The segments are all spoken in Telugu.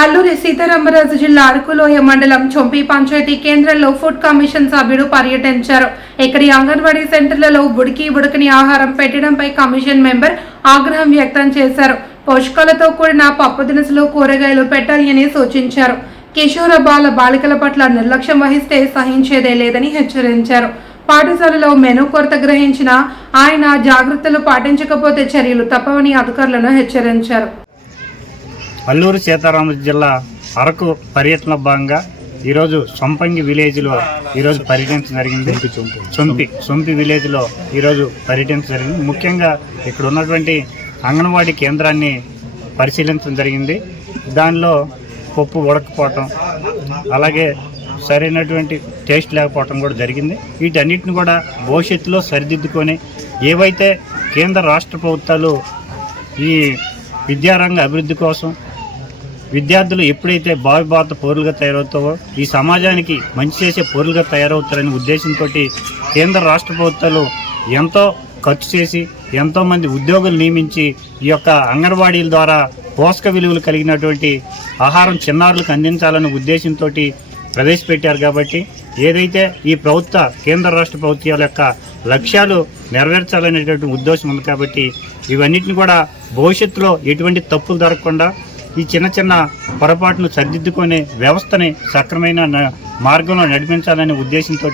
అల్లూరి సీతారామరాజు జిల్లా అరకులోయ మండలం చొంపి పంచాయతీ కేంద్రంలో ఫుడ్ కమిషన్ సభ్యుడు పర్యటించారు. ఇక్కడి అంగన్వాడీ సెంటర్లలో ఉడికి ఉడకని ఆహారం పెట్టడంపై కమిషన్ మెంబర్ ఆగ్రహం వ్యక్తం చేశారు. పోషకాలతో కూడిన పప్పు దినుసులు కూరగాయలు పెట్టాలి అని సూచించారు. కిషోర బాల బాలికల పట్ల నిర్లక్ష్యం వహిస్తే సహించేదే లేదని హెచ్చరించారు. పాఠశాలలో మెను కొరత గ్రహించిన ఆయన జాగ్రత్తలు పాటించకపోతే చర్యలు తప్పవని అధికారులను హెచ్చరించారు. అల్లూరు సీతారామ జిల్లా అరకు పర్యటన భాగంగా ఈరోజు సొంపంగి విలేజ్లో ఈరోజు పర్యటించడం జరిగింది. సొంపి సొంపి. విలేజ్లో ఈరోజు పర్యటించడం జరిగింది. ముఖ్యంగా ఇక్కడ ఉన్నటువంటి అంగన్వాడీ కేంద్రాన్ని పరిశీలించడం జరిగింది. దానిలో పప్పు ఉడకపోవటం అలాగే సరైనటువంటి టేస్ట్ లేకపోవటం కూడా జరిగింది. వీటన్నిటిని కూడా భవిష్యత్తులో సరిదిద్దుకొని ఏవైతే కేంద్ర రాష్ట్ర ప్రభుత్వాలు ఈ విద్యారంగ అభివృద్ధి కోసం విద్యార్థులు ఎప్పుడైతే భావిభారత పౌరులుగా తయారవుతావో ఈ సమాజానికి మంచి చేసే పౌరులుగా తయారవుతారనే ఉద్దేశంతో కేంద్ర రాష్ట్ర ప్రభుత్వాలు ఎంతో ఖర్చు చేసి ఎంతోమంది ఉద్యోగులు నియమించి ఈ యొక్క అంగన్వాడీల ద్వారా పోషక విలువలు కలిగినటువంటి ఆహారం చిన్నారులకు అందించాలనే ఉద్దేశంతో ప్రవేశపెట్టారు కాబట్టి ఏదైతే ఈ ప్రభుత్వ కేంద్ర రాష్ట్ర ప్రభుత్వాల యొక్క లక్ష్యాలు నెరవేర్చాలనేటువంటి ఉద్దేశం ఉంది కాబట్టి ఇవన్నిటిని కూడా భవిష్యత్తులో ఎటువంటి తప్పులు జరగకుండా ఈ చిన్న చిన్న పొరపాటును సరిదిద్దుకునే వ్యవస్థని సక్రమైన మార్గంలో నడిపించాలనే ఉద్దేశంతో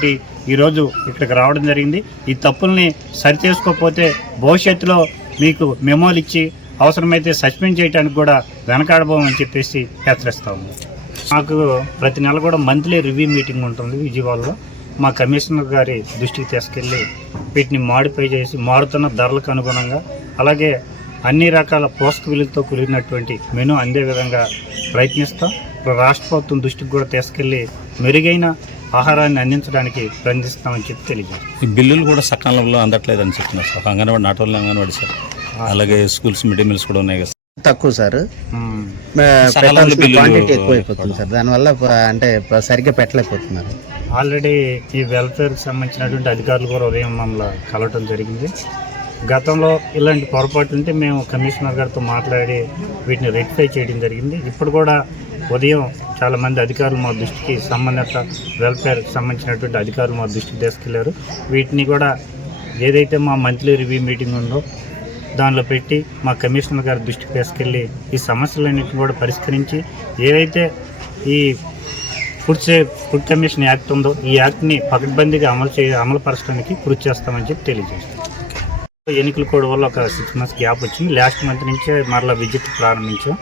ఈరోజు ఇక్కడికి రావడం జరిగింది. ఈ తప్పుల్ని సరిచేసుకోకపోతే భవిష్యత్తులో మీకు మెమోలు ఇచ్చి అవసరమైతే సస్పెండ్ చేయడానికి కూడా వెనకాడబోమని చెప్పేసి హెచ్చరిస్తాము మాకు ప్రతి నెల కూడా మంత్లీ రివ్యూ మీటింగ్ ఉంటుంది విజయవాడలో. మా కమిషనర్ గారి దృష్టికి తీసుకెళ్ళి వీటిని మాడిఫై చేసి మారుతున్న ధరలకు అనుగుణంగా అలాగే అన్ని రకాల పోషక విలువలతో కూడినటువంటి మెను అందే విధంగా ప్రయత్నిస్తాం ఇప్పుడు రాష్ట్ర ప్రభుత్వం దృష్టికి కూడా తీసుకెళ్ళి మెరుగైన ఆహారాన్ని అందించడానికి ప్రయత్నిస్తామని చెప్పి తెలియజేస్తాం ఈ బిల్లులు కూడా సకాలంలో అందట్లేదని చెప్తున్నారు sir. Anganwadi not only anganwadi sir. అలాగే స్కూల్స్ మిడ్ డే మీల్స్ కూడా ఉన్నాయి కదా సార్. తక్కువ సార్. క్వాంటిటీ ఎక్కువైపోతుంది సార్. దానివల్ల అంటే సరిగ్గా పెట్టలేకపోతున్నారు. ఆల్రెడీ ఈ వెల్ఫేర్కి సంబంధించినటువంటి అధికారులు కూడా ఉదయం మమ్మల్ని కలవటం జరిగింది. గతంలో ఇలాంటి పొరపాటు ఉంటే మేము కమిషనర్ గారితో మాట్లాడి వీటిని రెక్టిఫై చేయడం జరిగింది. ఇప్పుడు కూడా ఉదయం చాలామంది అధికారులు మా దృష్టికి సంబంధిత వెల్ఫేర్కి సంబంధించినటువంటి అధికారులు మా దృష్టికి తీసుకెళ్ళారు. వీటిని కూడా ఏదైతే మా మంత్లీ రివ్యూ మీటింగ్ ఉందో దానిలో పెట్టి మా కమిషనర్ గారి దృష్టికి తీసుకెళ్ళి ఈ సమస్యలన్నింటిని కూడా పరిష్కరించి ఏదైతే ఈ ఫుడ్ సే ఫుడ్ కమిషన్ యాక్ట్ ఉందో ఈ యాక్ట్ని పకడ్బందీగా అమలు చే అమలు పరచడానికి కృషి చేస్తామని చెప్పి తెలియజేస్తాం ఎన్నికల కోడ్ వల్ల ఒక సిక్స్ మంత్స్ గ్యాప్ వచ్చింది. లాస్ట్ మంత్ నుంచే మరలా విజిట్ ప్రారంభించాం.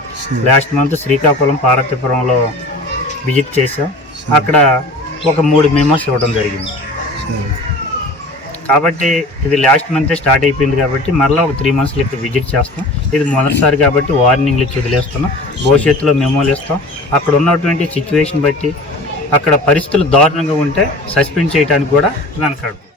లాస్ట్ మంత్ శ్రీకాకుళం పార్వతీపురంలో విజిట్ చేసాం అక్కడ ఒక మూడు మెమోస్ ఇవ్వడం జరిగింది. కాబట్టి ఇది లాస్ట్ మంతే స్టార్ట్ అయిపోయింది కాబట్టి మరలా ఒక త్రీ మంత్స్లో ఇక్కడ విజిట్ చేస్తాం. ఇది మొదటిసారి కాబట్టి వార్నింగ్లు ఇచ్చి వదిలేస్తున్నాం. భవిష్యత్తులో మెమోలు ఇస్తాం. అక్కడ ఉన్నటువంటి సిచ్యువేషన్ బట్టి అక్కడ పరిస్థితులు దారుణంగా ఉంటే సస్పెండ్ చేయడానికి కూడా వెనకాడు